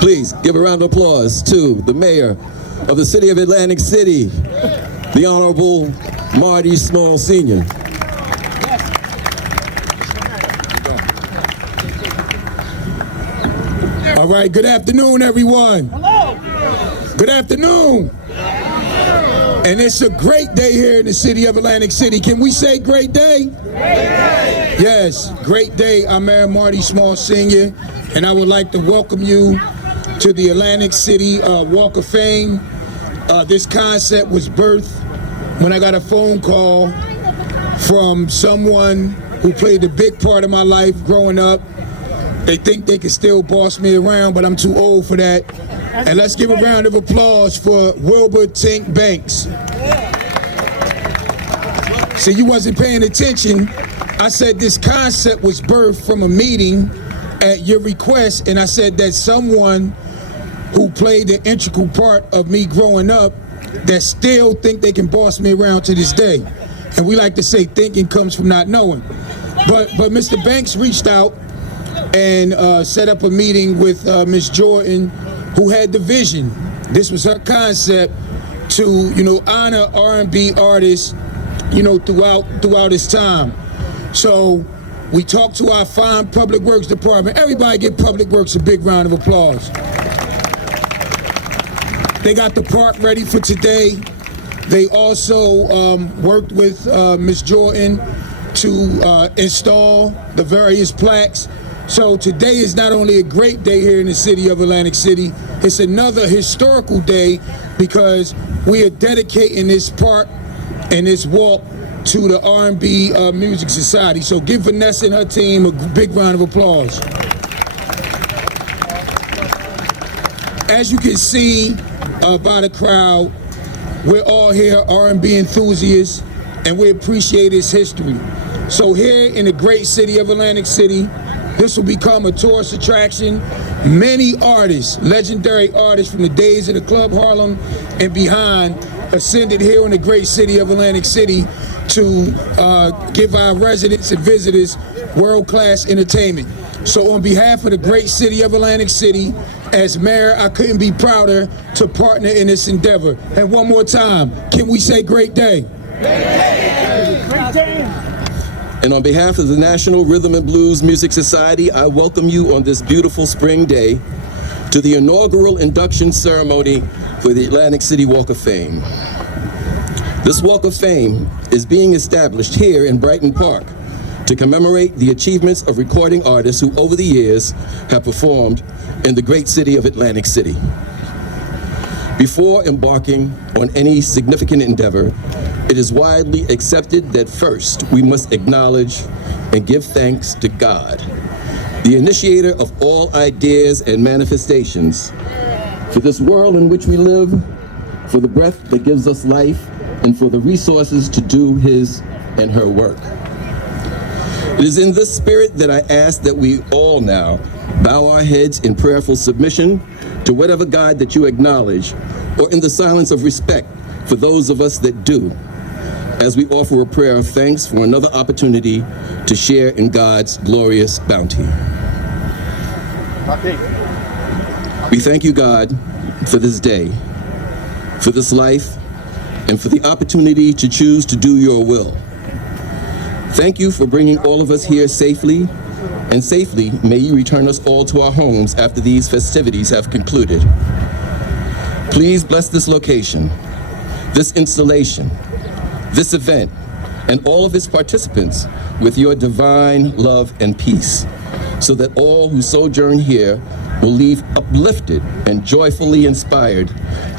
Please give a round of applause to the mayor of the city of Atlantic City, the Honorable Marty Small Sr. All right, good afternoon, everyone. Hello. Good afternoon. And it's a great day here in the city of Atlantic City. Can we say great day? Great day. Yes, great day. I'm Mayor Marty Small Sr., and I would like to welcome you to the Atlantic City Walk of Fame. This concept was birthed when I got a phone call from someone who played a big part of my life growing up. They think they can still boss me around, but I'm too old for that. And let's give a round of applause for Wilbur Tink Banks. See, you wasn't paying attention. I said this concept was birthed from a meeting at your request, and I said that someone who played an integral part of me growing up that still think they can boss me around to this day. And we like to say thinking comes from not knowing. But Mr. Banks reached out and set up a meeting with Miss Jordan, who had the vision. This was her concept to, honor R&B artists, throughout its time. So we talked to our fine Public Works Department. Everybody give Public Works a big round of applause. They got the park ready for today. They also worked with Miss Jordan to install the various plaques. So today is not only a great day here in the city of Atlantic City, it's another historical day because we are dedicating this park and this walk to the R&B Music Society. So give Vannessa and her team a big round of applause. As you can see by the crowd, we're all here R&B enthusiasts, and we appreciate its history. So here in the great city of Atlantic City, this will become a tourist attraction. Many artists, legendary artists from the days of the Club Harlem and behind, ascended here in the great city of Atlantic City to give our residents and visitors world-class entertainment. So on behalf of the great city of Atlantic City, as mayor, I couldn't be prouder to partner in this endeavor. And one more time, can we say great day? Great day! Great day! And on behalf of the National Rhythm and Blues Music Society, I welcome you on this beautiful spring day to the inaugural induction ceremony for the Atlantic City Walk of Fame. This Walk of Fame is being established here in Brighton Park to commemorate the achievements of recording artists who over the years have performed in the great city of Atlantic City. Before embarking on any significant endeavor, it is widely accepted that first we must acknowledge and give thanks to God, the initiator of all ideas and manifestations, for this world in which we live, for the breath that gives us life, and for the resources to do his and her work. It is in this spirit that I ask that we all now bow our heads in prayerful submission to whatever God that you acknowledge, or in the silence of respect for those of us that do, as we offer a prayer of thanks for another opportunity to share in God's glorious bounty. We thank you, God, for this day, for this life, and for the opportunity to choose to do your will. Thank you for bringing all of us here safely, and safely may you return us all to our homes after these festivities have concluded. Please bless this location, this installation, this event, and all of its participants with your divine love and peace, so that all who sojourn here will leave uplifted and joyfully inspired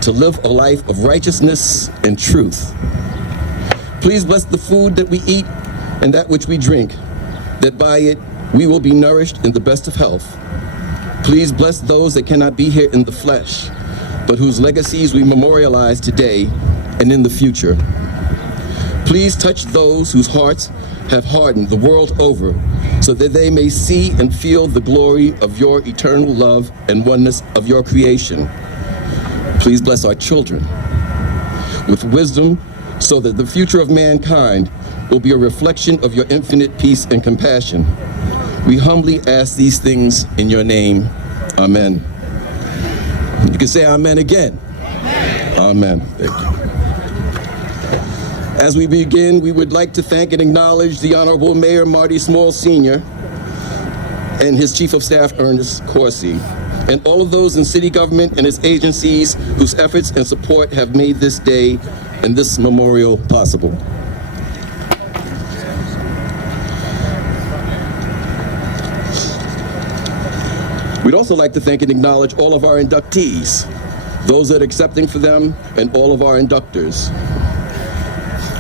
to live a life of righteousness and truth. Please bless the food that we eat and that which we drink, that by it we will be nourished in the best of health. Please bless those that cannot be here in the flesh, but whose legacies we memorialize today and in the future. Please touch those whose hearts have hardened the world over, so that they may see and feel the glory of your eternal love and oneness of your creation. Please bless our children with wisdom, so that the future of mankind will be a reflection of your infinite peace and compassion. We humbly ask these things in your name. Amen. You can say amen again. Amen. Thank you. As we begin, we would like to thank and acknowledge the Honorable Mayor Marty Small Sr. and his Chief of Staff Ernest Corsi, and all of those in city government and its agencies whose efforts and support have made this day and this memorial possible. We'd also like to thank and acknowledge all of our inductees, those that are accepting for them, and all of our inductors.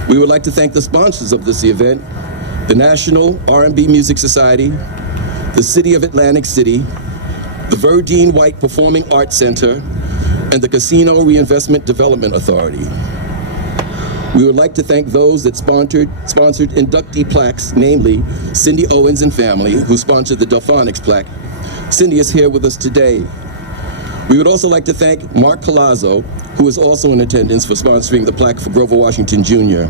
We would like to thank the sponsors of this event, the National R&B Music Society, the City of Atlantic City, the Verdine White Performing Arts Center, and the Casino Reinvestment Development Authority. We would like to thank those that sponsored inductee plaques, namely Cindy Owens and family, who sponsored the Delfonics plaque. Cindy is here with us today. We would also like to thank Mark Colazzo, who is also in attendance, for sponsoring the plaque for Grover Washington Jr.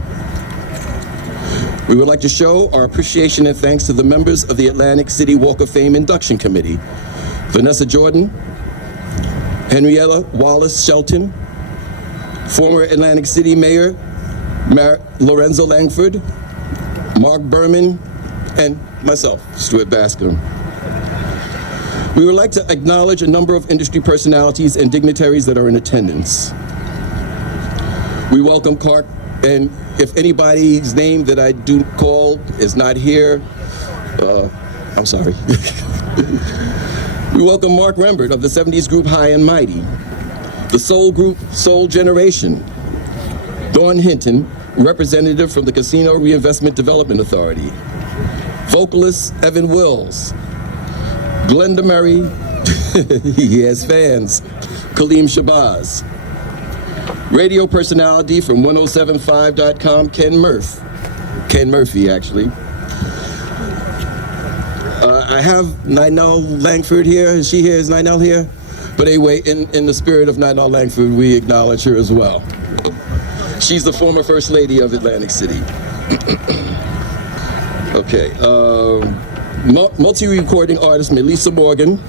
We would like to show our appreciation and thanks to the members of the Atlantic City Walk of Fame Induction Committee, Vannessa Jordan, Henrietta Wallace Shelton, former Atlantic City Mayor Lorenzo Langford, Mark Berman, and myself, Stuart Bascom. We would like to acknowledge a number of industry personalities and dignitaries that are in attendance. We welcome Clark, and if anybody's name that I do call is not here, I'm sorry. We welcome Mark Rembert of the 70s group High and Mighty, the soul group Soul Generation, Dawn Hinton, representative from the Casino Reinvestment Development Authority, vocalist Evan Wills, Glenda Murray, he has fans, Kaleem Shabazz, radio personality from 1075.com, Ken Murphy, actually. I have Ninel Langford here. Is she here? Is Ninel here? But anyway, in the spirit of Ninel Langford, we acknowledge her as well. She's the former First Lady of Atlantic City. Okay. Multi-recording artist Melissa Morgan,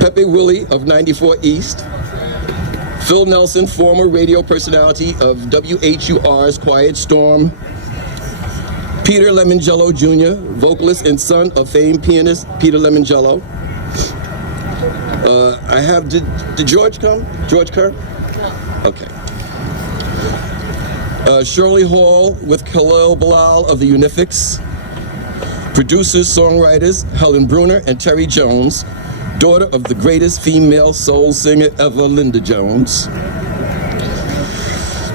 Pepe Willie of 94 East, Phil Nelson, former radio personality of WHUR's Quiet Storm, Peter Lemongello Jr., vocalist and son of famed pianist Peter Lemongello. I have, did George come? George Kerr? Okay. Shirley Hall with Khalil Bilal of the Unifics. Producers, songwriters, Helen Bruner and Terry Jones, daughter of the greatest female soul singer ever, Linda Jones.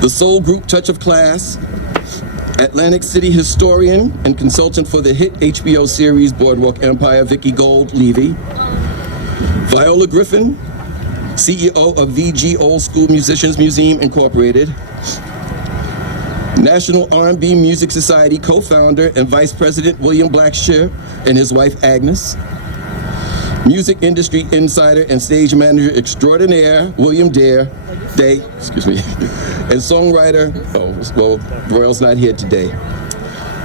The soul group Touch of Class, Atlantic City historian and consultant for the hit HBO series Boardwalk Empire, Vicki Gold Levy. Viola Griffin, CEO of VG Old School Musicians Museum Incorporated. National R&B Music Society co-founder and vice president William Blackshear and his wife Agnes. Music industry insider and stage manager extraordinaire William Day, and songwriter, Royal's not here today.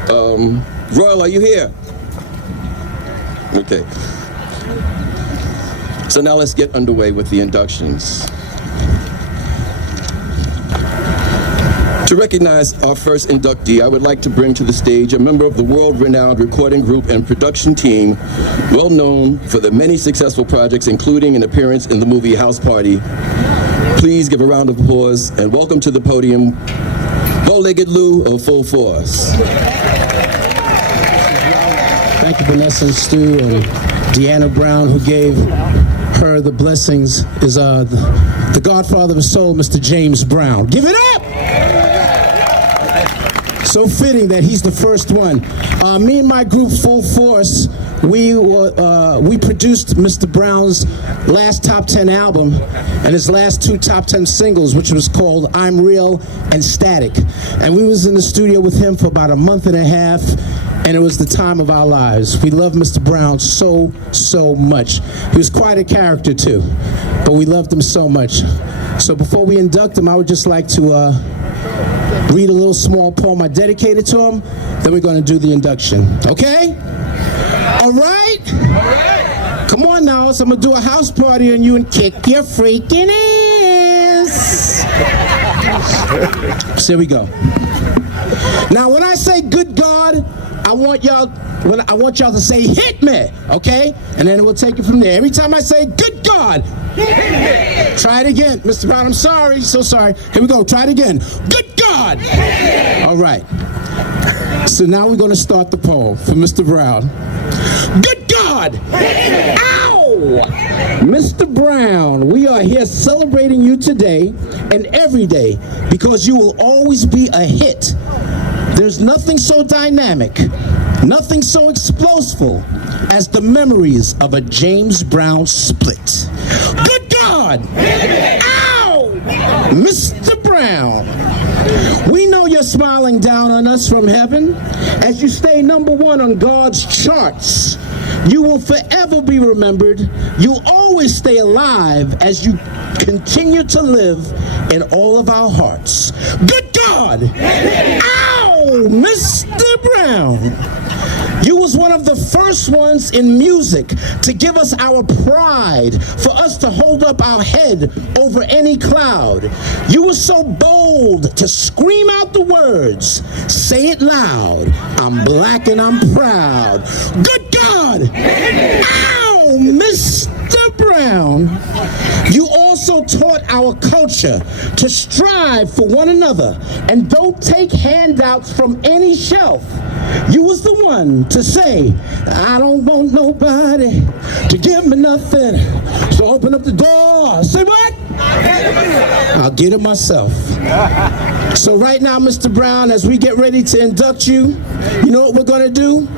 Royal, are you here? Okay. So now let's get underway with the inductions. To recognize our first inductee, I would like to bring to the stage a member of the world-renowned recording group and production team, well known for the many successful projects, including an appearance in the movie House Party. Please give a round of applause and welcome to the podium, Bow-Legged Lou of Full Force. Thank you, Vanessa and Stu, and Deanna Brown, who gave her the blessings, is the godfather of soul, Mr. James Brown. Give it up! So fitting that he's the first one. Me and my group, Full Force, we produced Mr. Brown's last top 10 album and his last 2 top 10 singles, which was called I'm Real and Static. And we was in the studio with him for about a month and a half, and it was the time of our lives. We love Mr. Brown so, so much. He was quite a character too, but we loved him so much. So before we induct him, I would just like to read a little small poem I dedicated to him, then we're going to do the induction. Okay? All right? Come on now, so I'm gonna do a house party on you and kick your freaking ass. So here we go. Now, when I say good God, I want y'all to say hit me, okay? And then we'll take it from there. Every time I say good God, hit me. Try it again, Mr. Brown. I'm sorry, so sorry. Here we go. Try it again. Good God. All right. So now we're going to start the poll for Mr. Brown. Good God. Ow! Mr. Brown, we are here celebrating you today and every day because you will always be a hit. There's nothing so dynamic, nothing so explosive as the memories of a James Brown split. Good God! Ow! Mr. Brown, we know you're smiling down on us from heaven as you stay #1 on God's charts. You will forever be remembered. You'll always stay alive as you continue to live in all of our hearts. Good God! Ow! Mr. Brown! You was one of the first ones in music to give us our pride, for us to hold up our head over any cloud. You were so bold to scream out the words, say it loud, I'm black and I'm proud. Good God! Ow! Mr. Brown! You also taught our culture to strive for one another and don't take handouts from any shelf. You was the one to say, I don't want nobody to give me nothing. So open up the door. Say what? I'll get it myself. So right now, Mr. Brown, as we get ready to induct you, you know what we're going to do?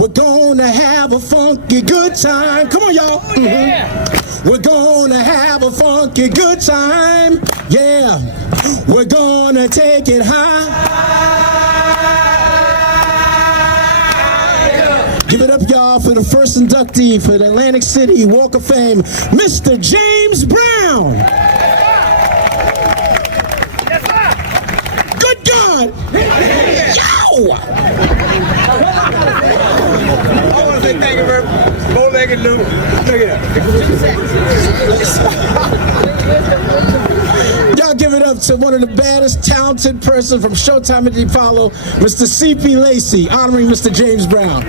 We're going to have a funky good time. Come on, y'all. Mm-hmm. We're going to have a funky good time. Yeah. We're going to take it high. Give it up, y'all, for the first inductee for the Atlantic City Walk of Fame, Mr. James Brown. Yes, sir. Good God. Yo! I want to say thank you for bow-legged Lou. Look at that. Y'all give it up to one of the baddest, talented person from Showtime at DePaulo, Mr. C.P. Lacey, honoring Mr. James Brown.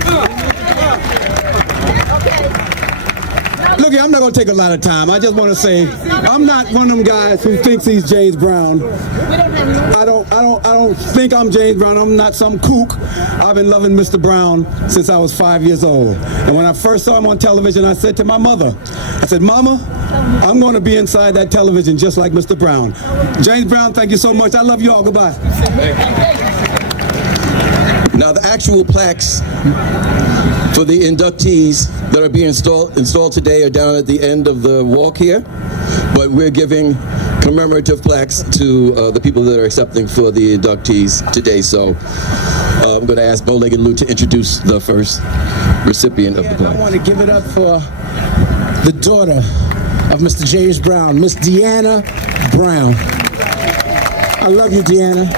Look, I'm not going to take a lot of time. I just want to say I'm not one of them guys who thinks he's James Brown. I don't think I'm James Brown. I'm not some kook. I've been loving Mr. Brown since I was 5 years old. And when I first saw him on television, I said to my mother, I said, Mama, I'm going to be inside that television just like Mr. Brown. James Brown, thank you so much. I love you all. Goodbye. Now, the actual plaques for the inductees that are being installed today are down at the end of the walk here, but we're giving commemorative plaques to the people that are accepting for the inductees today. So I'm going to ask Bow-Legged Lou to introduce the first recipient of the plaque. I want to give it up for the daughter of Mr. James Brown, Miss Deanna Brown. I love you, Deanna.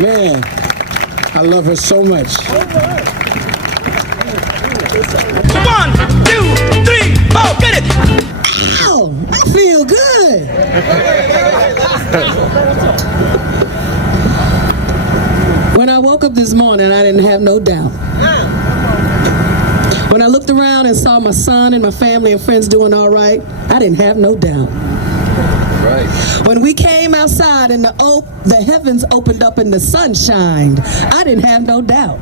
Man, I love her so much. 1, 2, 3, 4, get it! Ow! I feel good! When I woke up this morning, I didn't have no doubt. When I looked around and saw my son and my family and friends doing all right, I didn't have no doubt. Right. When we came outside and the heavens opened up and the sun shined, I didn't have no doubt.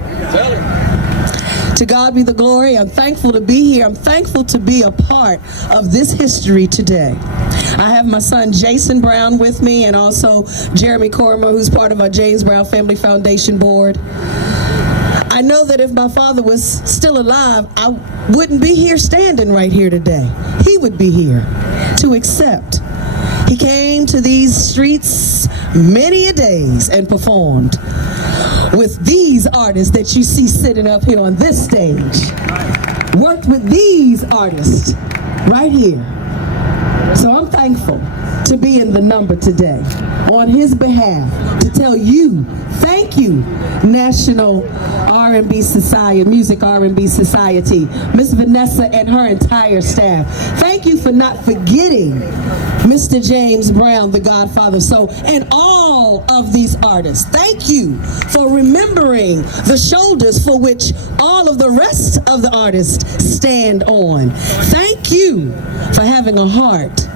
To God be the glory. I'm thankful to be here. I'm thankful to be a part of this history today. I have my son Jason Brown with me and also Jeremy Cormer, who's part of our James Brown Family Foundation board. I know that if my father was still alive, I wouldn't be here standing right here today. He would be here to accept. He came to these streets many a days and performed with these artists that you see sitting up here on this stage. Worked with these artists right here. So I'm thankful to be in the number today. on his behalf to tell you, thank you, National R&B Society, Music R&B Society, Miss Vannessa and her entire staff. Thank you for not forgetting Mr. James Brown, the Godfather. So, and all of these artists, thank you for remembering the shoulders for which all of the rest of the artists stand on. Thank you for having a heart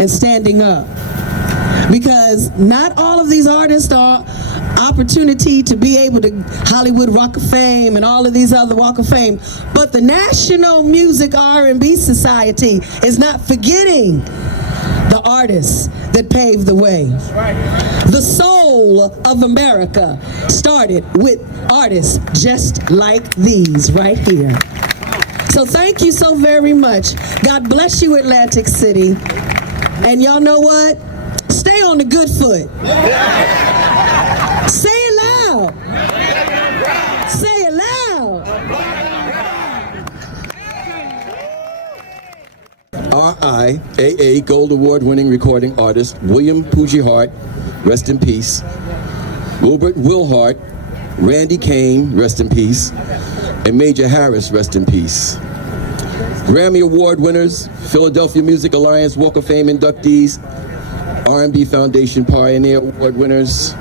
and standing up. Because not all of these artists are opportunity to be able to Hollywood Walk of Fame and all of these other Walk of Fame, but the National Music R&B Society is not forgetting the artists that paved the way. The soul of America started with artists just like these right here. So thank you so very much. God bless you, Atlantic City. And y'all know what? Stay on the good foot. Say it loud. Say it loud. RIAA Gold Award winning recording artist William Poogie Hart, rest in peace. Wilbert Wilhart, Randy Kane, rest in peace. And Major Harris, rest in peace. Grammy Award winners, Philadelphia Music Alliance Walk of Fame inductees, R&B Foundation Pioneer Award winners.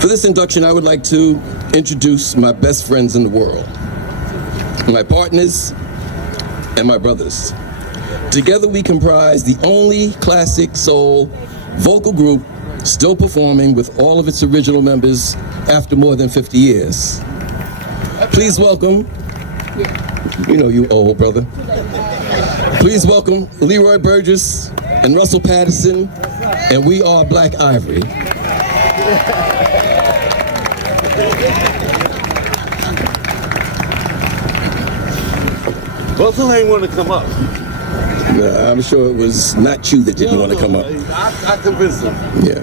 For this induction, I would like to introduce my best friends in the world, my partners and my brothers. Together we comprise the only classic soul vocal group still performing with all of its original members after more than 50 years. Please welcome, you know you old brother. Please welcome Leroy Burgess and Russell Patterson, and we are Black Ivory. Russell ain't want to come up. I'm sure it was not you that didn't want to come up. I convinced him. Yeah.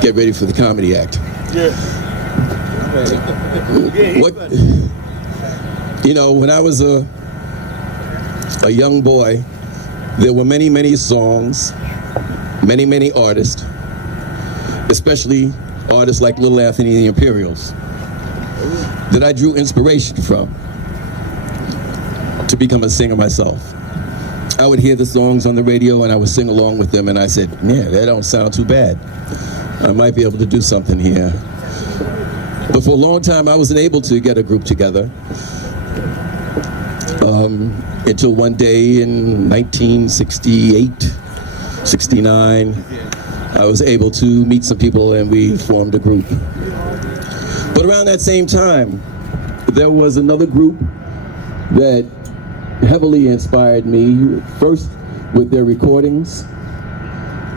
Get ready for the comedy act. Yeah. What? You know, when I was a young boy, there were many, many songs, many, many artists, especially artists like Little Anthony and the Imperials, that I drew inspiration from to become a singer myself. I would hear the songs on the radio and I would sing along with them, and I said, yeah, that don't sound too bad. I might be able to do something here. But for a long time, I wasn't able to get a group together. Until one day in 1968, 69, I was able to meet some people and we formed a group. But around that same time, there was another group that heavily inspired me, first with their recordings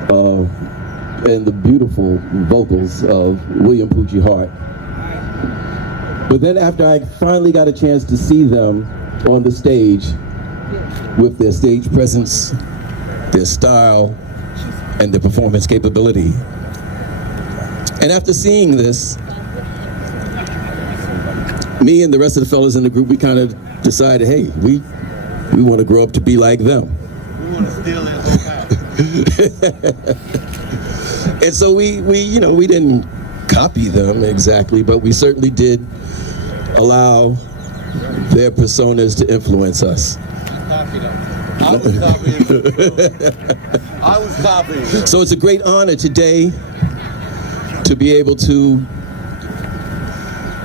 and the beautiful vocals of William Poogie Hart. But then after I finally got a chance to see them on the stage with their stage presence, their style, and their performance capability. And after seeing this, me and the rest of the fellas in the group, we kind of decided, hey, we want to grow up to be like them. We want to steal it. And so we didn't copy them exactly, but we certainly did allow their personas to influence us. I was copying. I was copying. So it's a great honor today to be able to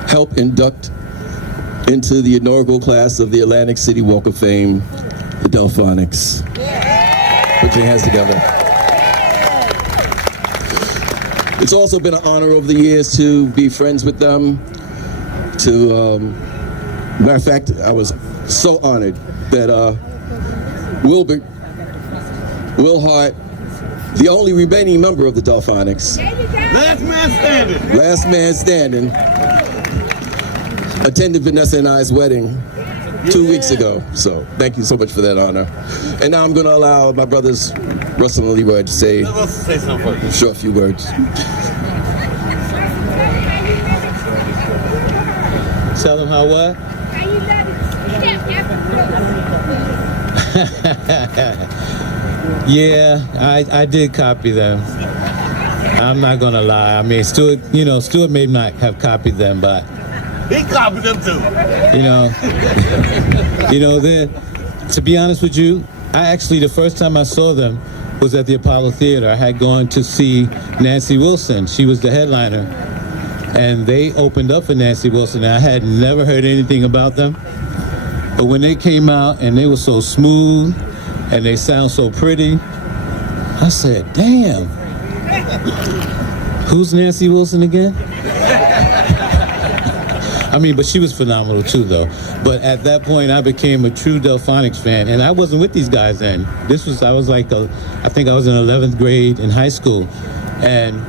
help induct into the inaugural class of the Atlantic City Walk of Fame, the Delfonics. Put your hands together. It's also been an honor over the years to be friends with them. Matter of fact, I was so honored that Wilbert Wilhart, the only remaining member of the Delfonics, last man standing, attended Vannessa and I's wedding 2 weeks ago. So thank you so much for that honor. And now I'm going to allow my brothers Russell and Leroy to say a short few words. Tell them how what? Yeah, I did copy them. I'm not gonna lie. I mean, Stuart may not have copied them, but He copied them too. to be honest with you, the first time I saw them was at the Apollo Theater. I had gone to see Nancy Wilson. She was the headliner, and they opened up for Nancy Wilson. And I had never heard anything about them, but when they came out and they were so smooth and they sound so pretty, I said, damn, who's Nancy Wilson again? I mean, but she was phenomenal too, though. But at that point, I became a true Delfonics fan, and I wasn't with these guys then. I was like, I think I was in 11th grade in high school, and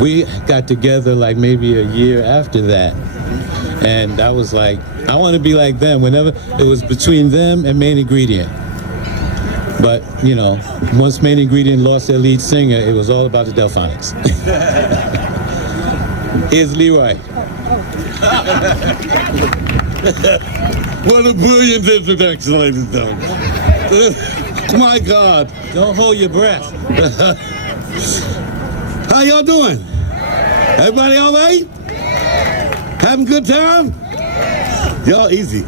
we got together like maybe a year after that. And I was like, I want to be like them. Whenever it was between them and Main Ingredient. But, once Main Ingredient lost their lead singer, it was all about the Delfonics. Here's Leroy. What a brilliant introduction, ladies and gentlemen. My God. Don't hold your breath. How y'all doing? Everybody all right? Having a good time? Y'all easy.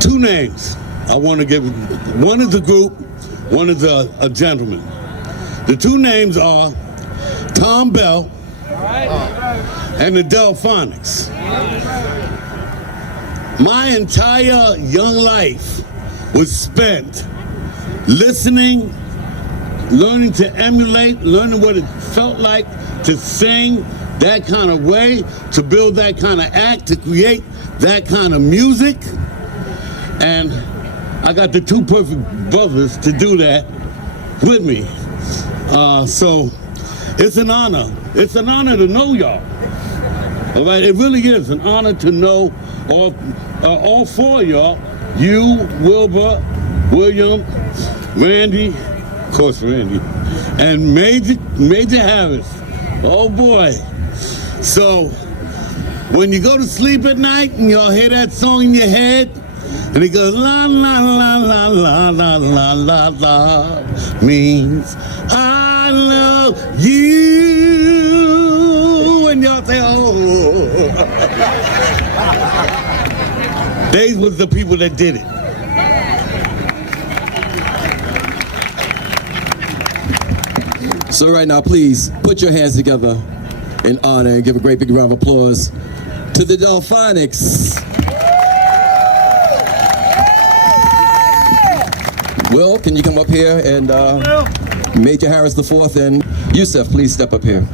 Two names I want to give. One is a group, one is a gentleman. The two names are Tom Bell and the Delfonics. My entire young life was spent listening, learning to emulate, learning what it felt like to sing that kind of way, to build that kind of act, to create that kind of music. And I got the two perfect brothers to do that with me. So it's an honor. It's an honor to know y'all. All right, it really is an honor to know all four of y'all. You, Wilbur, William, Randy, of course Randy, and Major Harris. Oh boy. So when you go to sleep at night and y'all hear that song in your head, and it goes la la la la la la la la la, means I love you, and y'all say, oh. They was the people that did it. So right now, please put your hands together in honor and give a great big round of applause to the Delfonics. Will, can you come up here? And Major Harris IV and Yusef, please step up here.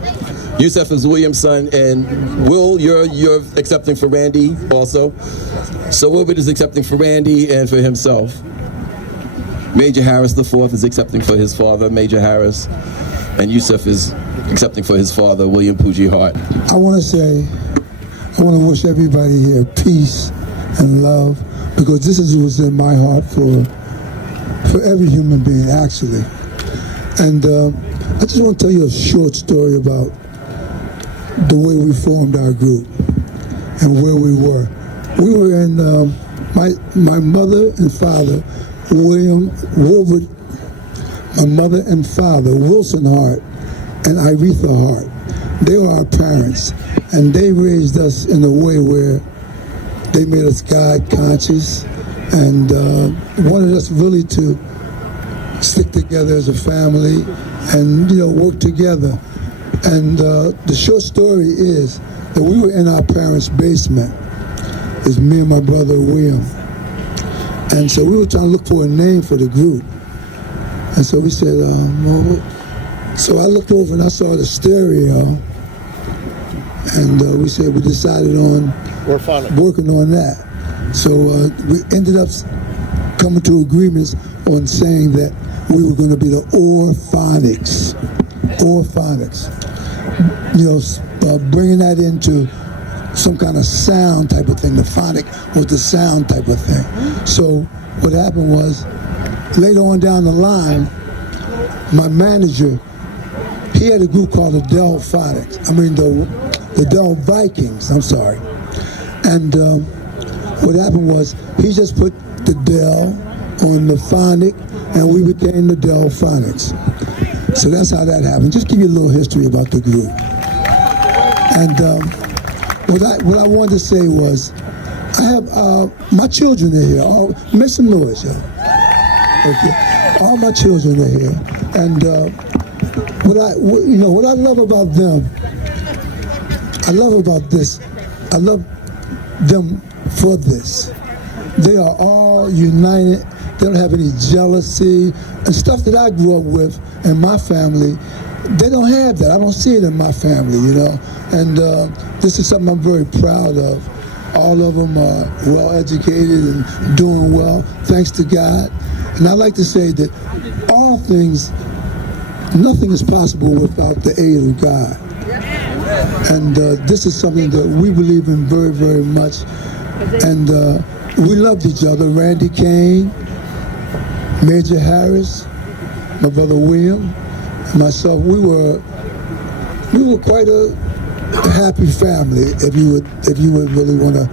Yusef is William's son, and Will, you're accepting for Randy also. So Wilbert is accepting for Randy and for himself. Major Harris IV is accepting for his father, Major Harris, and Yusef is accepting for his father, William Poogie Hart. I want to wish everybody here peace and love, because this is what's in my heart for every human being, actually. And I just want to tell you a short story about the way we formed our group and where we were. We were in my mother and father, Wilbert, my mother and father, Wilson Hart and Iretha Hart. They were our parents, and they raised us in a way where they made us God conscious and wanted us really to stick together as a family and, work together. And the short story is that we were in our parents' basement. It's me and my brother William. And so we were trying to look for a name for the group. And so we said, so I looked over and I saw the stereo. And we said we decided on working on that. So we ended up coming to agreements on saying that we were going to be the Orphonics. Orphonics. Bringing that into some kind of sound type of thing. The phonic was the sound type of thing. So what happened was, later on down the line, my manager, he had a group called the Delfonics. The Del Vikings, I'm sorry. And what happened was, he just put the Del on the phonic, and we became the Delfonics. So that's how that happened. Just give you a little history about the group. And what I wanted to say was, I have my children are here. All, make some noise, yo. Okay, all my children are here, and what I love about them, I love about this, I love them for this. They are all united. They don't have any jealousy and stuff that I grew up with in my family. They don't have that. I don't see it in my family, you know. And this is something I'm very proud of. All of them are well educated and doing well, thanks to God. And I like to say that all things, nothing is possible without the aid of God. And this is something that we believe in very, very much. And we loved each other. Randy Kane, Major Harris, my brother William, and myself. We were quite a happy family, if you would really want to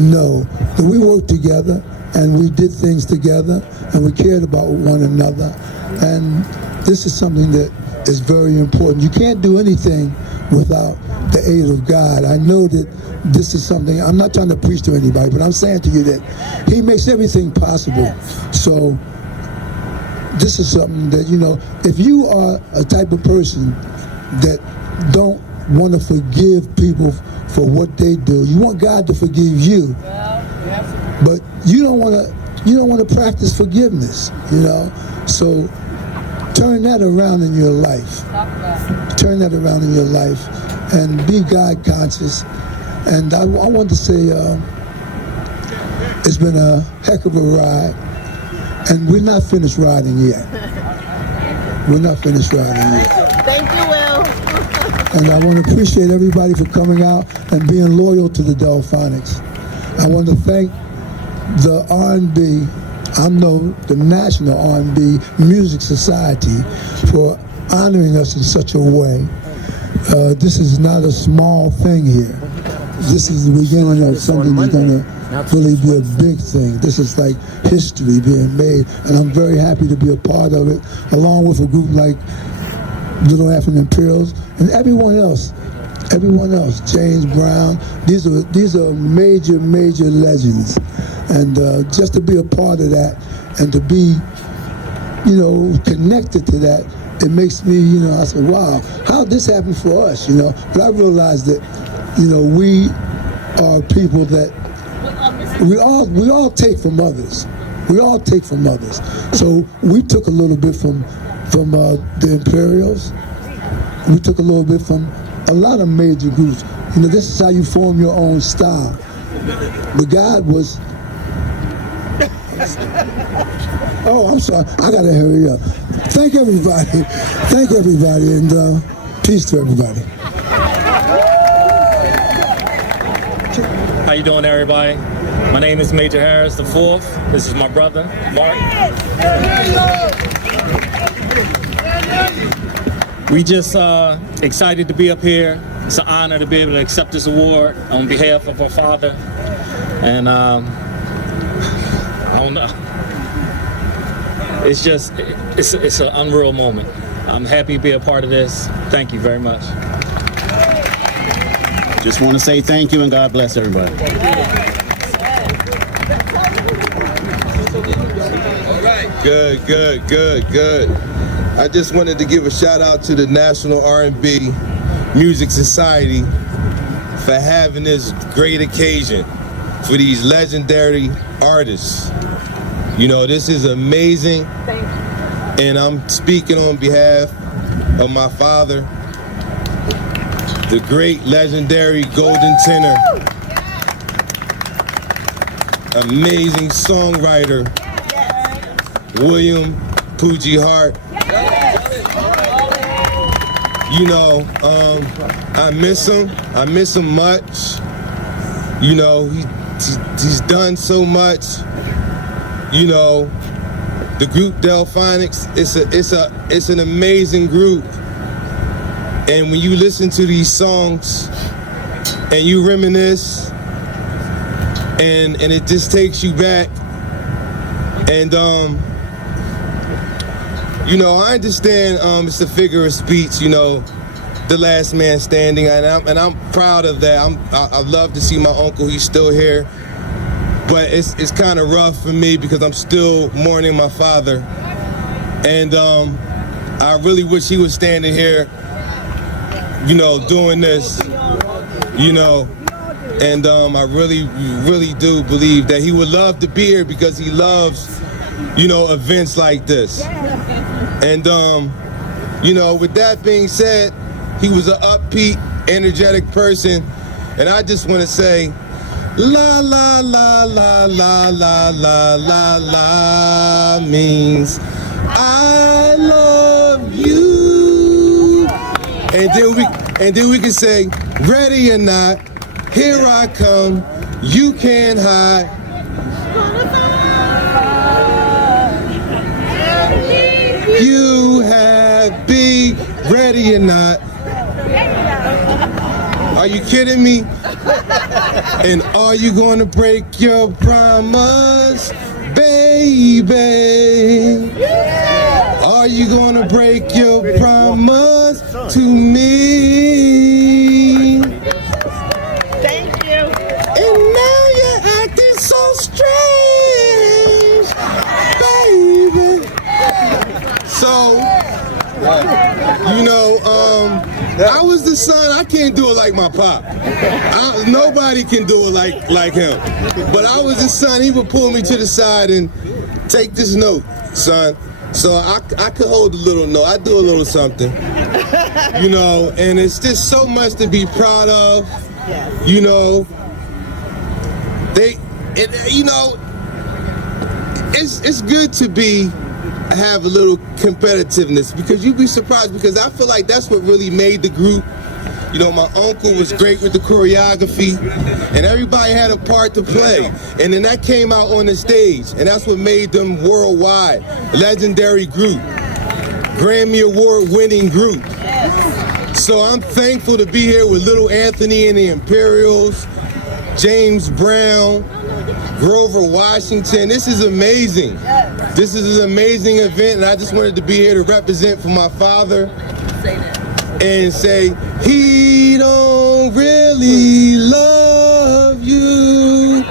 know. That we worked together and we did things together and we cared about one another. And this is something that is very important. You can't do anything without the aid of God. I know that this is something, I'm not trying to preach to anybody, but I'm saying to you that He makes everything possible. So this is something that, you know, if you are a type of person that don't want to forgive people for what they do, you want God to forgive you, but you don't want to practice forgiveness, you know. So turn that around in your life. Turn that around in your life and be God conscious. And I want to say it's been a heck of a ride, and we're not finished riding yet. We're not finished riding yet. Thank you, Will. And I want to appreciate everybody for coming out and being loyal to the Delfonics. I want to thank the R&B, the National R&B Music Society, for honoring us in such a way. This is not a small thing here. This is the beginning of something that's going to really be a big thing. This is like history being made, and I'm very happy to be a part of it, along with a group like Little African Imperials and everyone else, James Brown. These are major legends, and just to be a part of that and to be, you know, connected to that, it makes me, you know, I say, wow, how this happened for us, you know. But I realized that, you know, we are people that we all take from others. We all take from others. So we took a little bit from the Imperials. We took a little bit from a lot of major groups. You know, this is how you form your own style. But God was... Oh, I'm sorry. I got to hurry up. Thank everybody. Thank everybody, and peace to everybody. How you doing, everybody? My name is Major Harris the Fourth. This is my brother, Mark. We just excited to be up here. It's an honor to be able to accept this award on behalf of our father. And I don't know. It's just, it's an unreal moment. I'm happy to be a part of this. Thank you very much. Just want to say thank you and God bless everybody. Good. I just wanted to give a shout out to the National R&B Music Society for having this great occasion for these legendary artists. You know, this is amazing. Thank you. And I'm speaking on behalf of my father, the great legendary golden tenor, amazing songwriter, William Poogie Hart. You know, I miss him much. You know, he's done so much. You know, the group Delfonics, it's an amazing group. And when you listen to these songs and you reminisce, and it just takes you back, And you know, I understand it's a figure of speech, you know, the last man standing, and I'm proud of that. I love to see my uncle, he's still here, but it's kind of rough for me because I'm still mourning my father. And I really wish he was standing here, you know, doing this, you know, and I really do believe that he would love to be here because he loves, you know, events like this. And you know, with that being said, he was an upbeat, energetic person, and I just want to say, la la la la la la la la la means I love you. And then we can say, ready or not, here I come, you can't hide. You have big, ready or not. Are you kidding me? And are you gonna break your promise, baby? Are you gonna break your promise to me? Thank you. And now you're acting so strange, baby. So, you know, I was the son. I can't do it like my pop. Nobody can do it like him. But I was the son. He would pull me to the side and take this note, son. So I could hold a little note. I do a little something, you know. And it's just so much to be proud of, you know. You know, it's good to have a little competitiveness, because you'd be surprised, because I feel like that's what really made the group. You know, my uncle was great with the choreography, and everybody had a part to play. And then that came out on the stage, and that's what made them worldwide, legendary group, Grammy Award winning group. So I'm thankful to be here with Little Anthony and the Imperials, James Brown, Grover Washington. This is amazing. This is an amazing event, and I just wanted to be here to represent for my father and say, he don't really love you.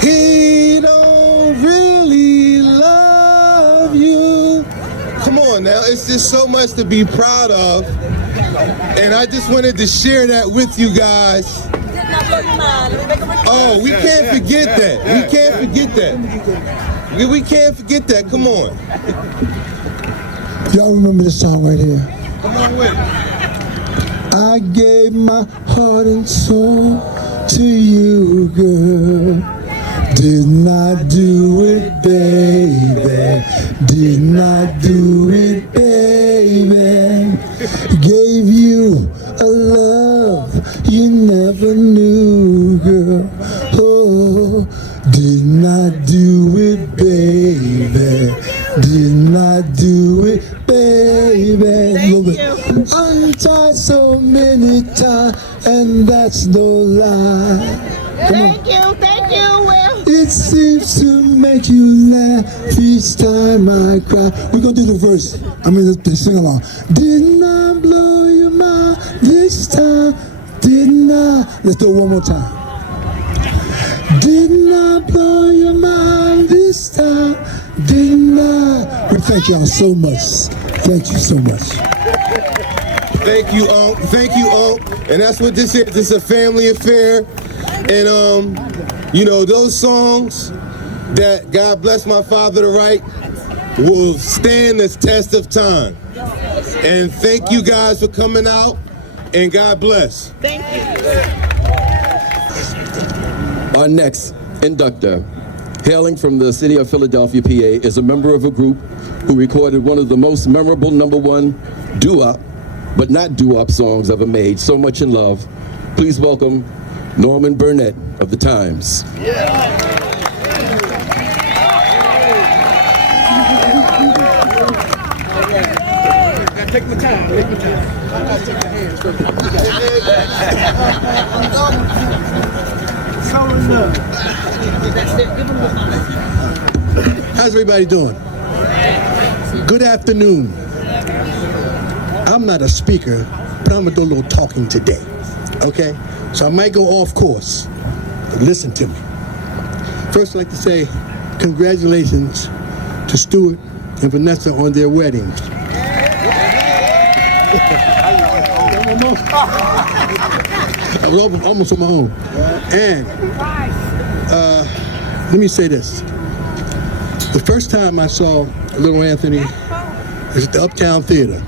He don't really love you. Come on now, it's just so much to be proud of. And I just wanted to share that with you guys. Oh, we can't forget that. We can't forget that. We can't forget that. Come on. Y'all remember this song right here? Come on with it. I gave my heart and soul to you, girl. Did not do it, baby. Did not do it, baby. Gave you a love you never knew, girl. Oh, did not do it, baby. Did not do it, baby. I'm tried so many times, and that's no lie. Thank you, Will. It seems to make you laugh each time I cry. We're gonna do the verse. I mean, let's sing along. Didn't I blow your mind this time? Didn't I? Let's do it one more time. Didn't I blow your mind this time? Didn't I? We thank y'all so much. Thank you so much. Thank you, Unc. Thank you, Unc. And that's what this is. This is a family affair. And you know, those songs that God bless my father to write will stand the test of time. And thank you guys for coming out, and God bless. Thank you. Our next inductor, hailing from the city of Philadelphia, PA, is a member of a group who recorded one of the most memorable #1 doo-wop, but not doo-wop songs ever made, So Much in Love. Please welcome Norman Burnett of the Times. Take my time, take my time. I gotta take the hands first. So in love. How's everybody doing? Good afternoon. I'm not a speaker, but I'm gonna do a little talking today, okay? So I might go off course, but listen to me. First, I'd like to say congratulations to Stuart and Vannessa on their wedding. I was almost on my own. And let me say this. The first time I saw Little Anthony was at the Uptown Theater.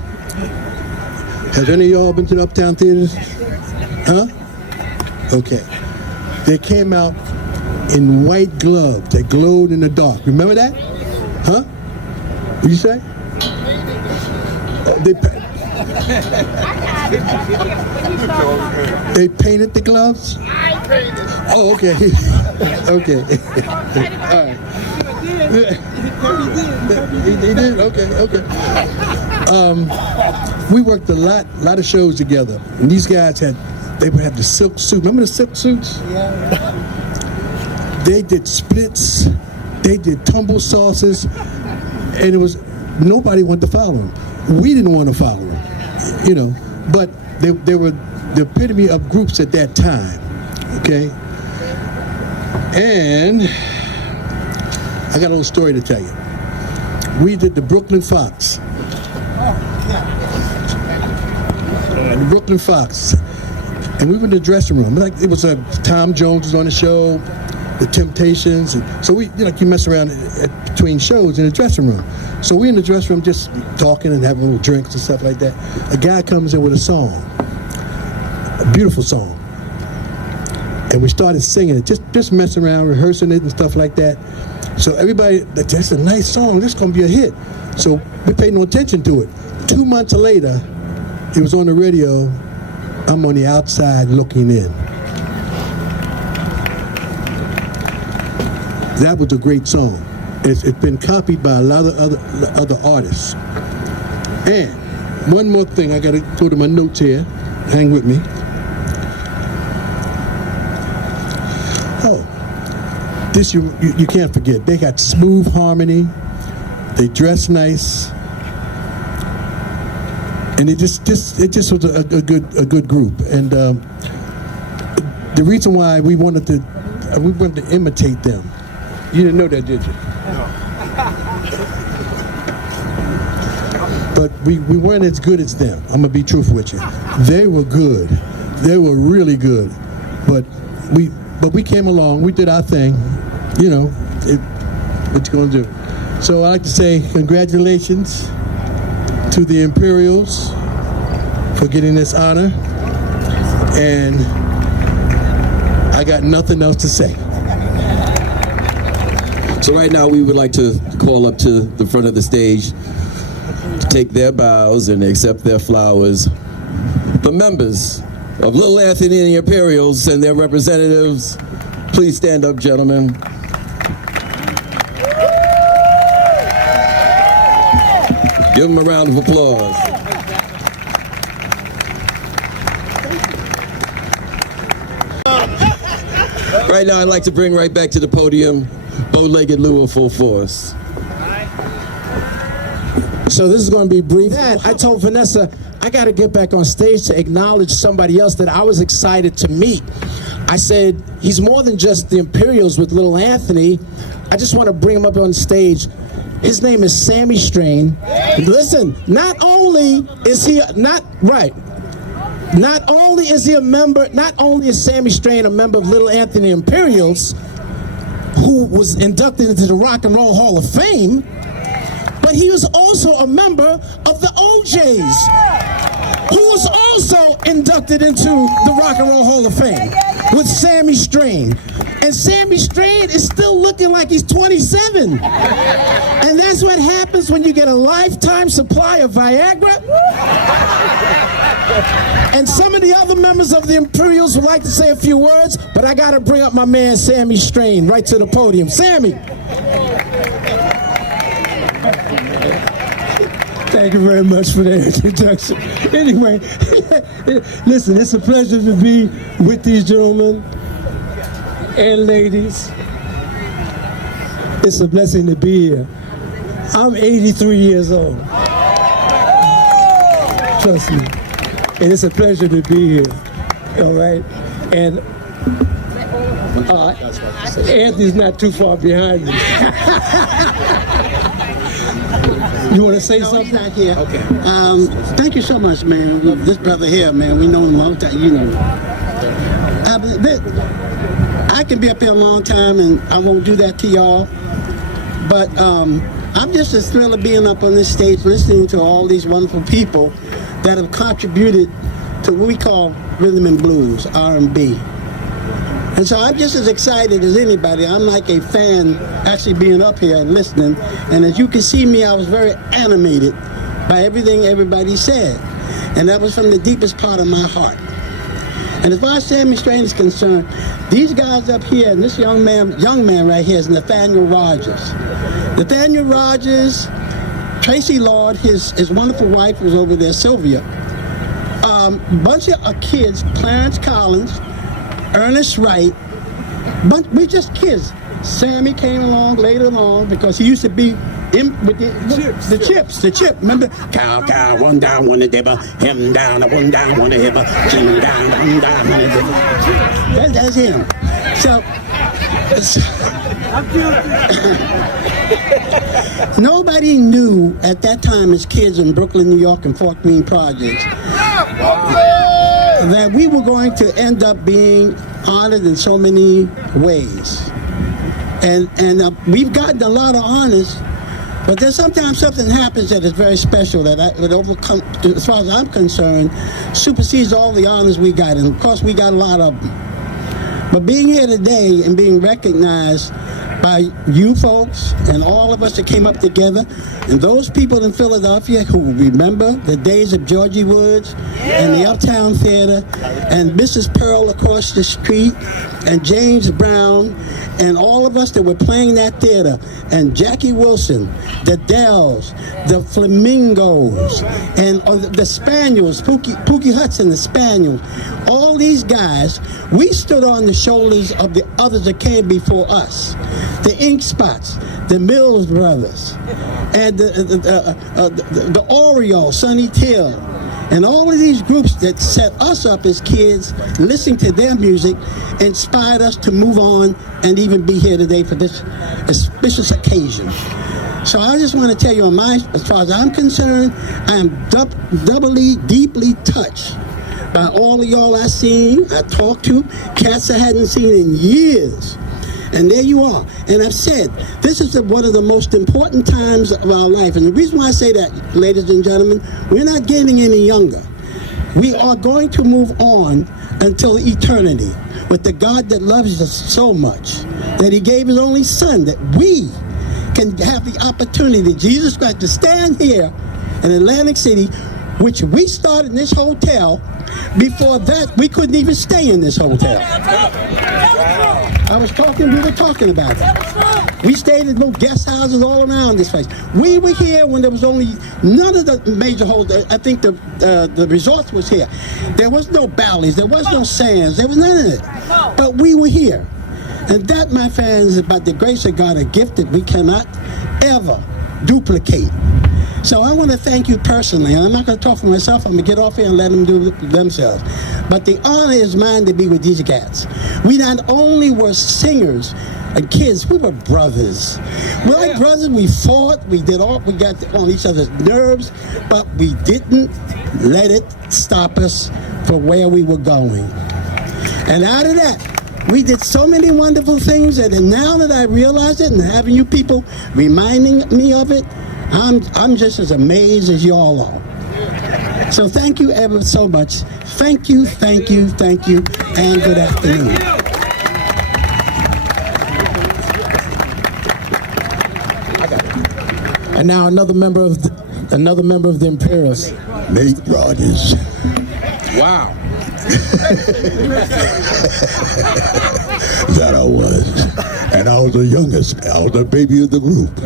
Have any of y'all been to the Uptown Theaters? Huh? Okay. They came out in white gloves that glowed in the dark. Remember that? Huh? What you say? They painted the gloves? Oh, okay. Okay. All right. He did? Okay. We worked a lot of shows together. And these guys they would have the silk suit. Remember the silk suits? Yeah. They did splits. They did tumble sauces. And it was, nobody wanted to follow them. We didn't want to follow them, you know. But they were the epitome of groups at that time, okay? And I got a little story to tell you. We did the Brooklyn Fox. The Brooklyn Fox. And we were in the dressing room. Like it was Tom Jones was on the show, the Temptations. And so we, you mess around between shows in the dressing room. So we in the dressing room just talking and having little drinks and stuff like that. A guy comes in with a song, a beautiful song. And we started singing it, just messing around, rehearsing it and stuff like that. So everybody, that's a nice song, this is gonna be a hit. So we paid no attention to it. 2 months later, it was on the radio, I'm on the outside looking in. That was a great song. It's been copied by a lot of other artists. And one more thing, I gotta go to my notes here, hang with me. Oh, this you can't forget. They got smooth harmony, they dress nice, and it just was a good group. And the reason why we wanted to imitate them. You didn't know that, did you? But we weren't as good as them. I'm gonna be truthful with you. They were good. They were really good. But we came along. We did our thing. You know, what you gonna do? So I'd like to say congratulations to the Imperials for getting this honor. And I got nothing else to say. So right now we would like to call up to the front of the stage to take their bows and accept their flowers. The members of Little Anthony and the Imperials and their representatives, please stand up, gentlemen. Give them a round of applause. Right now I'd like to bring right back to the podium bow-legged Lou full force. So this is going to be brief. I told Vannessa, I got to get back on stage to acknowledge somebody else that I was excited to meet. I said, he's more than just the Imperials with Little Anthony. I just want to bring him up on stage. His name is Sammy Strain. Listen, not only is Sammy Strain a member of Little Anthony Imperials, who was inducted into the Rock and Roll Hall of Fame, but he was also a member of the OJs, who was also inducted into the Rock and Roll Hall of Fame with Sammy Strain. And Sammy Strain is still looking like he's 27. And that's what happens when you get a lifetime supply of Viagra. And some of the other members of the Imperials would like to say a few words, but I gotta bring up my man Sammy Strain right to the podium. Sammy. Thank you very much for that introduction. Anyway, listen, it's a pleasure to be with these gentlemen and ladies. It's a blessing to be here. I'm 83 years old. Trust me. And it's a pleasure to be here. All right? And Anthony's not too far behind me. You want to say something? He's not here. Okay. Thank you so much, man. This brother here, man, we know him a long time. You know. I can be up here a long time, and I won't do that to y'all. But I'm just as thrilled of being up on this stage, listening to all these wonderful people that have contributed to what we call rhythm and blues, R&B. And so I'm just as excited as anybody. I'm like a fan actually being up here and listening. And as you can see me, I was very animated by everything everybody said. And that was from the deepest part of my heart. And as far as Sammy Strain is concerned, these guys up here, and this young man right here is Nathaniel Rogers. Nathaniel Rogers, Tracy Lord, his wonderful wife was over there, Sylvia. Bunch of kids, Clarence Collins, Ernest Wright, but we're just kids. Sammy came along later on because he used to be with the Chips. Remember? Cow, one down, one a dibber, him down, one down, one a hibber, him down, one down, one a dibber. That's him. So nobody knew at that time as kids in Brooklyn, New York, and Fort Greene projects that we were going to end up being honored in so many ways. And we've gotten a lot of honors, but there's sometimes something happens that is very special that overcome, as far as I'm concerned, supersedes all the honors we got. And of course, we got a lot of them. But being here today and being recognized by you folks and all of us that came up together, and those people in Philadelphia who remember the days of Georgie Woods and the Uptown Theater and Mrs. Pearl across the street and James Brown and all of us that were playing that theater, and Jackie Wilson, the Dells, the Flamingos, and the Spaniels, Pookie Hudson, the Spaniels, all these guys, we stood on the shoulders of the others that came before us. The Ink Spots, the Mills Brothers, and the Oreo, Sonny Till, and all of these groups that set us up as kids, listening to their music, inspired us to move on and even be here today for this auspicious occasion. So I just want to tell you, as far as I'm concerned, I am doubly, deeply touched by all of y'all I seen, I talked to, cats I hadn't seen in years. And there you are. And I've said, this is one of the most important times of our life. And the reason why I say that, ladies and gentlemen, we're not getting any younger. We are going to move on until eternity with the God that loves us so much that he gave his only son, that we can have the opportunity, Jesus Christ, to stand here in Atlantic City, which we started in this hotel. Before that, we couldn't even stay in this hotel. We were talking about it. We stayed in little guest houses all around this place. We were here when there was only none of the major hotels. I think the resorts was here. There was no Bally's, there was no Sands, there was none of it. But we were here. And that, my friends, is about the grace of God, a gift that we cannot ever duplicate. So I want to thank you personally, and I'm not going to talk for myself. I'm going to get off here and let them do it themselves. But the honor is mine to be with these cats. We not only were singers and kids, we were brothers. We're like brothers. We fought. We got on each other's nerves, but we didn't let it stop us from where we were going. And out of that, we did so many wonderful things, and now that I realize it and having you people reminding me of it, I'm just as amazed as you all are. So thank you ever so much. Thank you, and good afternoon. And now another member of the Imperials, Nate Rogers. Wow. That I was. And I was the youngest. I was the baby of the group.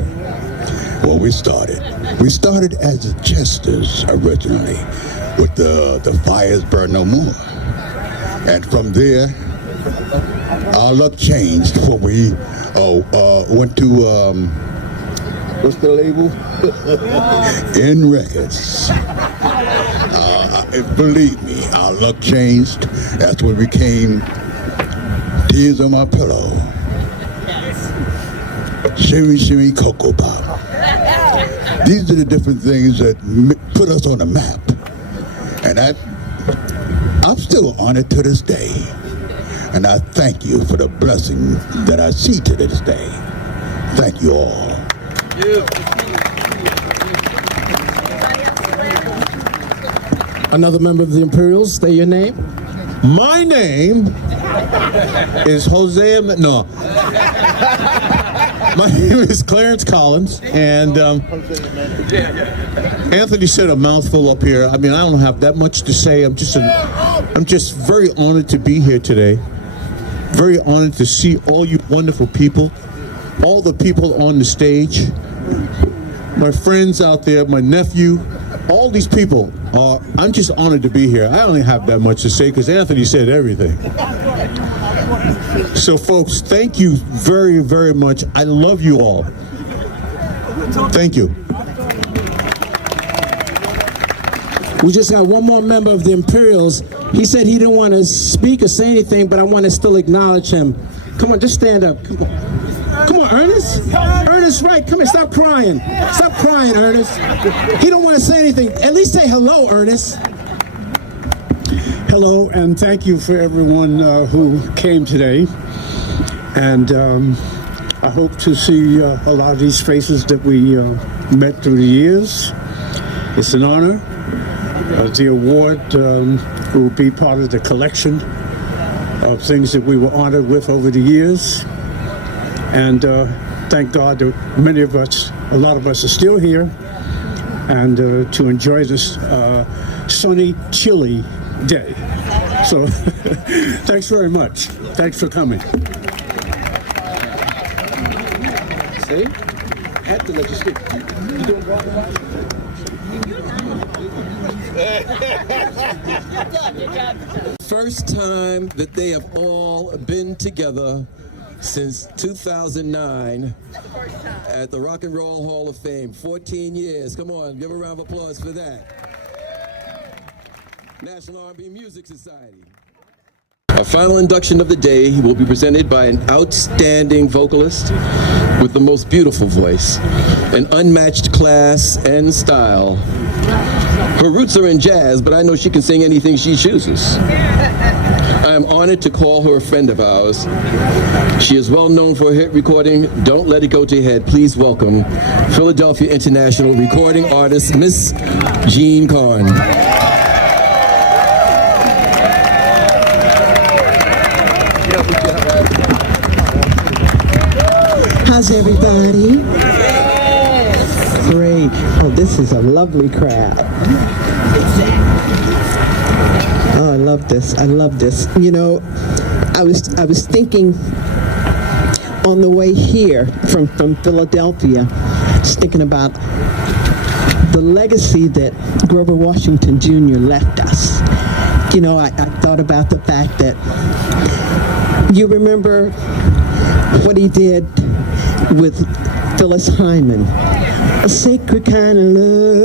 Well, we started as the Chesters originally, with the Fires Burn No More. And from there, our luck changed when we Went to, what's the label? In Records. Believe me, our luck changed. That's when we became Tears on My Pillow. Shimmy, Shimmy, Cocoa Pop. These are the different things that put us on the map. And I'm still on it to this day. And I thank you for the blessing that I see to this day. Thank you all. Another member of the Imperials, say your name. My name is Jose. No. My name is Clarence Collins, and Anthony said a mouthful up here. I mean, I don't have that much to say. I'm just very honored to be here today. Very honored to see all you wonderful people, all the people on the stage, my friends out there, my nephew, all these people. I'm just honored to be here. I only have that much to say because Anthony said everything. So folks, thank you very, very much. I love you all. Thank you. We just got one more member of the Imperials. He said he didn't want to speak or say anything, but I want to still acknowledge him. Come on, just stand up. Come on. Come on, Ernest. Ernest, right. Come here, stop crying. Stop crying, Ernest. He don't want to say anything. At least say hello, Ernest. Hello, and thank you for everyone who came today. And I hope to see a lot of these faces that we met through the years. It's an honor. The award will be part of the collection of things that we were honored with over the years. And thank God that many of us, a lot of us are still here, and to enjoy this sunny, chilly day. So thanks very much. Thanks for coming. See? Had to let you speak. You doing well? First time that they have all been together since 2009 at the Rock and Roll Hall of Fame. 14 years. Come on, give a round of applause for that. National R&B Music Society. Our final induction of the day will be presented by an outstanding vocalist with the most beautiful voice, an unmatched class and style. Her roots are in jazz, but I know she can sing anything she chooses. I am honored to call her a friend of ours. She is well known for her hit recording, Don't Let It Go to Your Head. Please welcome Philadelphia international recording artist, Miss Jean Carn. How's everybody? Great. Oh, this is a lovely crowd. Oh, I love this. I love this. You know, I was thinking on the way here from Philadelphia, just thinking about the legacy that Grover Washington Jr. left us. You know, I thought about the fact that you remember what he did with Phyllis Hyman, a sacred kind of love.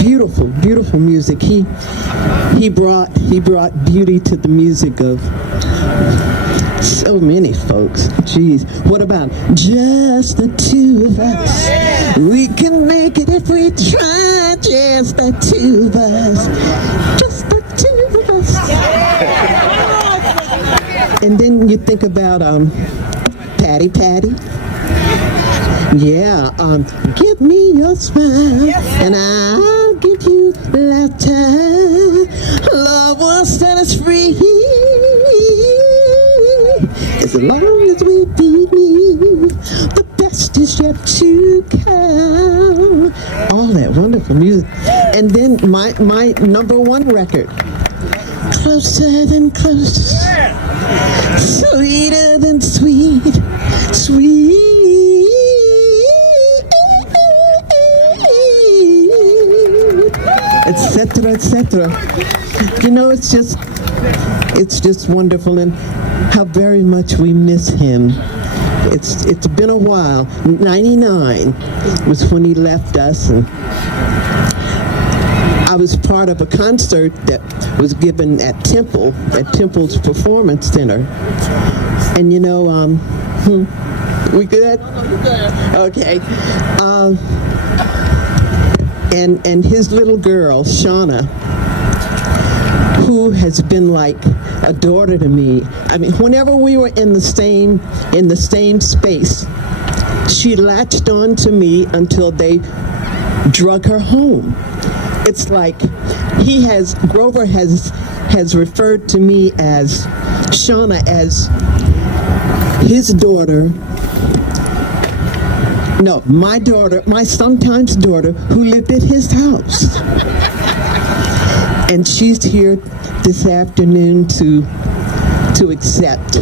Beautiful, beautiful music. He brought beauty to the music of so many folks. Jeez, what about just the two of us? We can make it if we try. Just the two of us. Just the two of us. And then you think about Patty. Yeah, give me your smile, and I'll give you laughter. Love will set us free, as long as we believe the best is yet to come. All that wonderful music. And then my number one record, Closer Than Close, Sweeter Than Sweet, Sweet, etc., etc. You know, it's just wonderful. And how very much we miss him. It's been a while. 99 was when he left us, and I was part of a concert that was given at Temple's Performance Center. And you know, we good? Okay. And his little girl, Shauna, who has been like a daughter to me. I mean, whenever we were in the same space, she latched on to me until they drug her home. It's like Grover has referred to me as Shauna as his daughter. No, my daughter, my sometimes daughter, who lived at his house. And she's here this afternoon to accept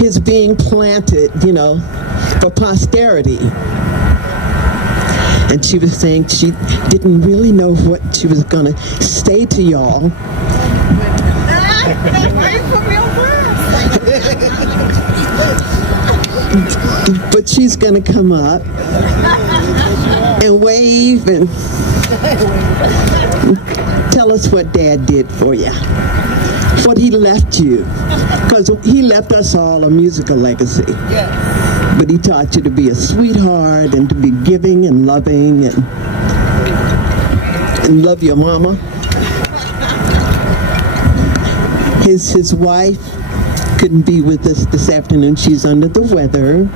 his being planted, you know, for posterity. And she was saying she didn't really know what she was gonna say to y'all. But she's gonna come up and wave and tell us what Dad did for you, what he left you, because he left us all a musical legacy. Yes. But he taught you to be a sweetheart and to be giving and loving and love your mama. His wife couldn't be with us this afternoon. She's under the weather,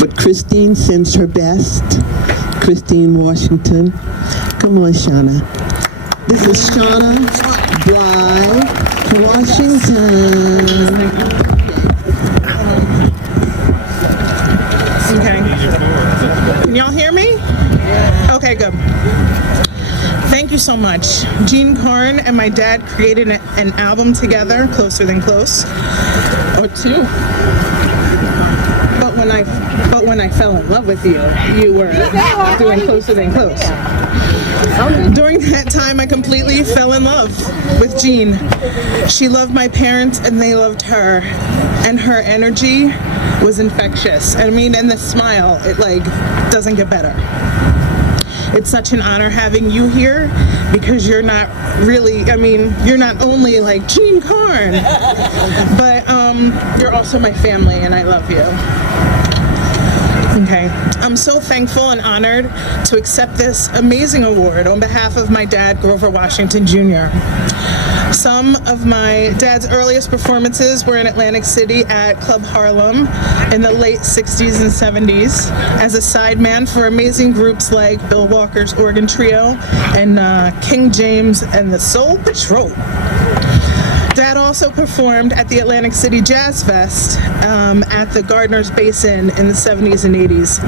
but Christine sends her best. Christine Washington. Come on, Shauna. This is Shauna Bly Washington. Okay. Can y'all hear me? Okay, good. Thank you so much. Gene Corn and my dad created an album together, Closer Than Close, or two. But when I fell in love with you, you were doing Closer Than Close. During that time, I completely fell in love with Jean. She loved my parents and they loved her. And her energy was infectious. I mean, and the smile, it like doesn't get better. It's such an honor having you here because you're not really, I mean, you're not only like Gene Carn, but you're also my family and I love you. Okay, I'm so thankful and honored to accept this amazing award on behalf of my dad, Grover Washington Jr. Some of my dad's earliest performances were in Atlantic City at Club Harlem in the late 60s and 70s as a sideman for amazing groups like Bill Walker's Organ Trio and King James and the Soul Patrol. Dad also performed at the Atlantic City Jazz Fest at the Gardner's Basin in the 70s and 80s.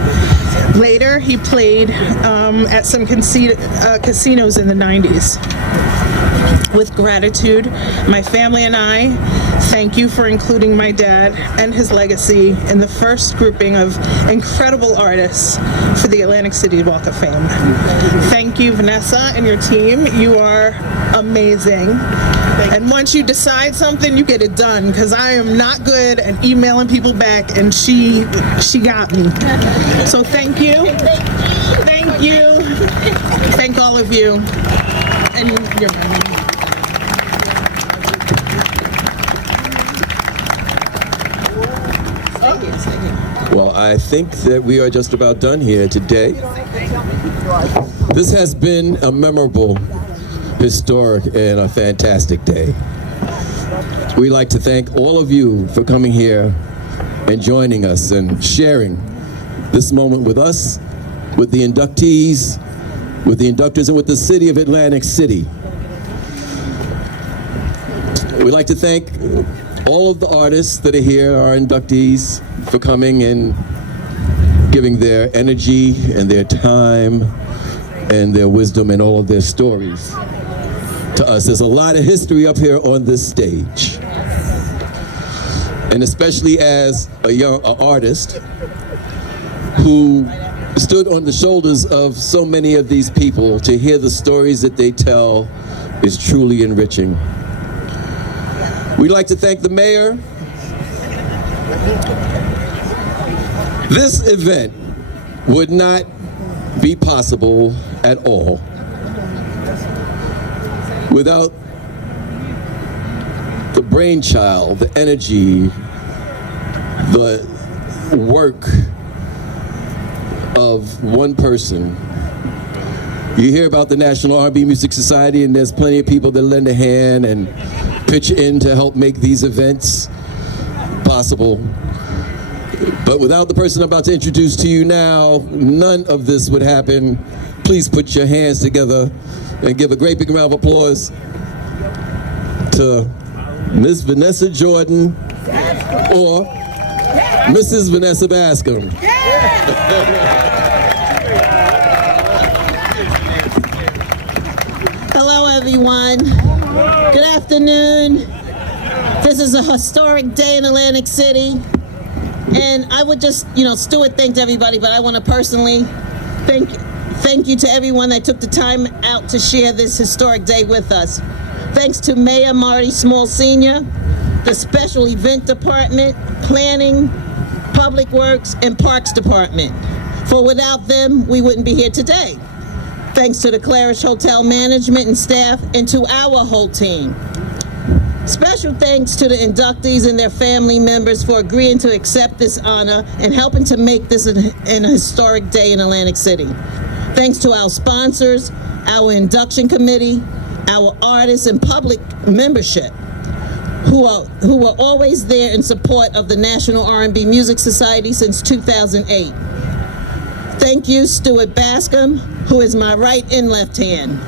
Later, he played at some casinos in the 90s. With gratitude, my family and I thank you for including my dad and his legacy in the first grouping of incredible artists for the Atlantic City Walk of Fame. Thank you, Vannessa and your team. You are amazing. And once you decide something, you get it done, because I am not good at emailing people back, and she got me. So thank you. Thank you. Thank all of you. And your mom. Well, I think that we are just about done here today. This has been a memorable, historic, and a fantastic day. We'd like to thank all of you for coming here and joining us and sharing this moment with us, with the inductees, with the inductors, and with the city of Atlantic City. We'd like to thank all of the artists that are here, our inductees, for coming and giving their energy and their time and their wisdom and all of their stories to us. There's a lot of history up here on this stage. And especially as a young artist who stood on the shoulders of so many of these people, to hear the stories that they tell is truly enriching. We'd like to thank the mayor. This event would not be possible at all without the brainchild, the energy, the work of one person. You hear about the National R&B Music Society, and there's plenty of people that lend a hand and pitch in to help make these events possible. But without the person I'm about to introduce to you now, none of this would happen. Please put your hands together and give a great big round of applause to Miss Vannessa Jordan, or Mrs. Vannessa Bascom. Hello, everyone. Good afternoon. This is a historic day in Atlantic City. And I would just, Stuart thanked everybody, but I want to personally thank you to everyone that took the time out to share this historic day with us. Thanks to Mayor Marty Small Sr., the Special Event Department, Planning, Public Works, and Parks Department. For without them, we wouldn't be here today. Thanks to the Claridge Hotel management and staff, and to our whole team. Special thanks to the inductees and their family members for agreeing to accept this honor and helping to make this an historic day in Atlantic City. Thanks to our sponsors, our induction committee, our artists and public membership, who are always there in support of the National R&B Music Society since 2008. Thank you, Stuart Bascom, who is my right and left hand.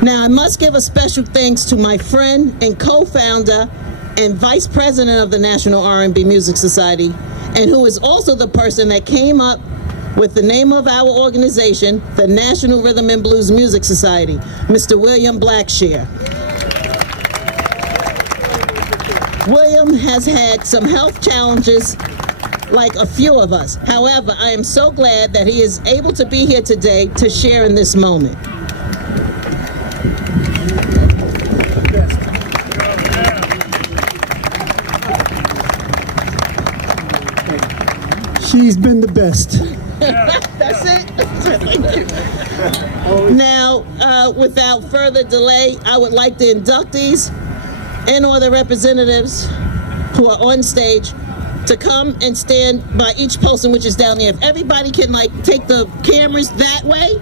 Now, I must give a special thanks to my friend and co-founder and vice president of the National R&B Music Society, and who is also the person that came up with the name of our organization, the National Rhythm and Blues Music Society, Mr. William Blackshear. William has had some health challenges like a few of us. However, I am so glad that he is able to be here today to share in this moment. She's been the best. That's it. Thank you. Now, without further delay, I would like the inductees and all the representatives who are on stage to come and stand by each person which is down there. If everybody can take the cameras that way.